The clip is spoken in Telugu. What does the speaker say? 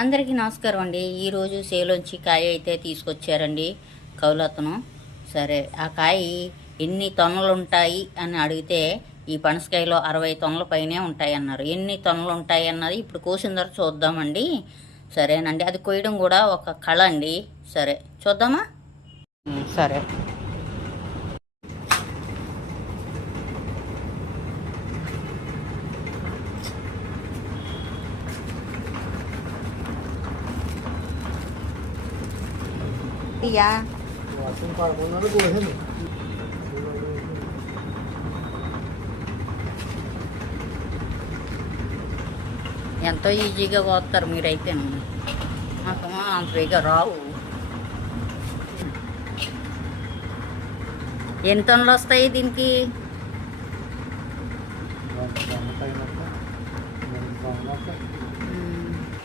అందరికీ నమస్కారం అండి. ఈరోజు సేలోంచి కాయ అయితే తీసుకొచ్చారండి కౌలతను. సరే, ఆ కాయ ఎన్ని తొనలు ఉంటాయి అని అడిగితే ఈ పనసకాయలో 60 తొనల పైనే ఉంటాయి అన్నారు. ఎన్ని తొనలు ఉంటాయి అన్నది ఇప్పుడు కోసిన తర్వాత చూద్దామండి. సరేనండి, అది కొయ్యడం కూడా ఒక కళ అండి. సరే చూద్దామా? సరే, iya. ఎంతో ఈజీగా పోతారు మీరైతే. మాకు అంత వేగా రావు. ఎన్ని టన్నులు వస్తాయి దీనికి?